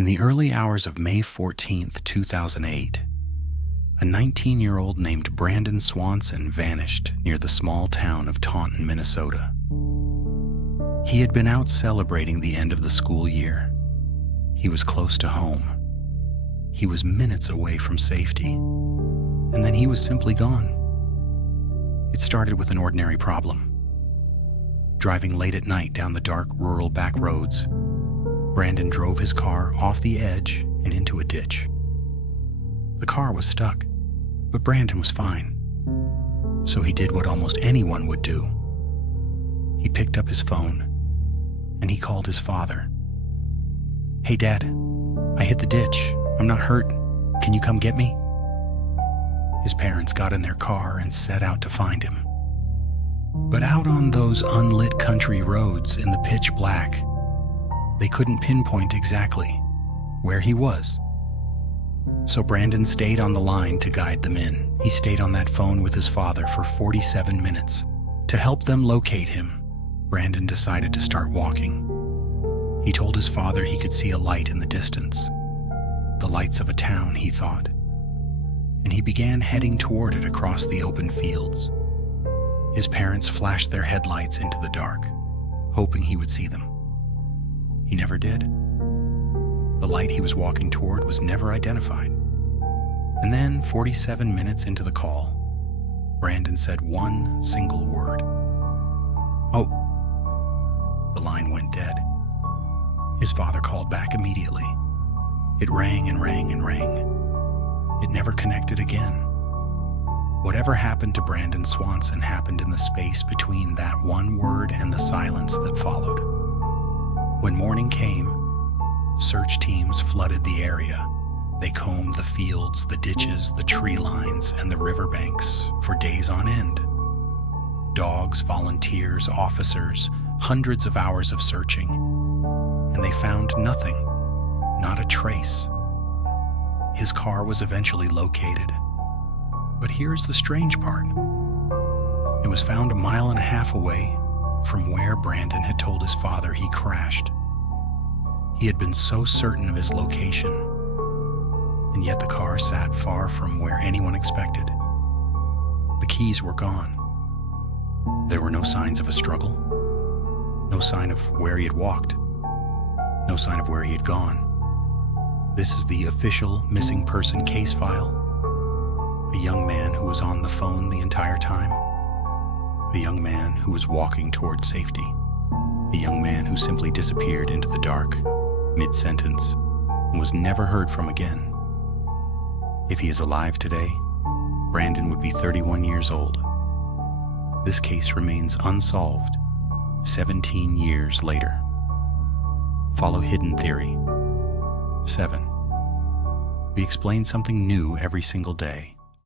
In the early hours of May 14th, 2008, a 19-year-old named Brandon Swanson vanished near the small town of Taunton, Minnesota. He had been out celebrating the end of the school year. He was close to home. He was minutes away from safety. And then he was simply gone. It started with an ordinary problem. Driving late at night down the dark rural back roads, Brandon drove his car off the edge and into a ditch. The car was stuck, but Brandon was fine. So he did what almost anyone would do. He picked up his phone and he called his father. "Hey, Dad, I hit the ditch. I'm not hurt. Can you come get me?" His parents got in their car and set out to find him. But out on those unlit country roads in the pitch black, they couldn't pinpoint exactly where he was. So Brandon stayed on the line to guide them in. He stayed on that phone with his father for 47 minutes. To help them locate him, Brandon decided to start walking. He told his father he could see a light in the distance. The lights of a town, he thought. And he began heading toward it across the open fields. His parents flashed their headlights into the dark, hoping he would see them. He never did. The light he was walking toward was never identified. And then, 47 minutes into the call, Brandon said one single word. "Oh." The line went dead. His father called back immediately. It rang and rang and rang. It never connected again. Whatever happened to Brandon Swanson happened in the space between that one word and the silence that followed. When morning came, search teams flooded the area. They combed the fields, the ditches, the tree lines, and the riverbanks for days on end. Dogs, volunteers, officers, hundreds of hours of searching. And they found nothing, not a trace. His car was eventually located. But here's the strange part. It was found 1.5 miles away from where Brandon had told his father he crashed. He had been so certain of his location, and yet the car sat far from where anyone expected. The keys were gone. There were no signs of a struggle, no sign of where he had walked, no sign of where he had gone. This is the official missing person case file. A young man who was on the phone the entire time. A young man who was walking toward safety. A young man who simply disappeared into the dark, mid-sentence, and was never heard from again. If he is alive today, Brandon would be 31 years old. This case remains unsolved 17 years later. Follow Hidden Theory. 7. We explain something new every single day.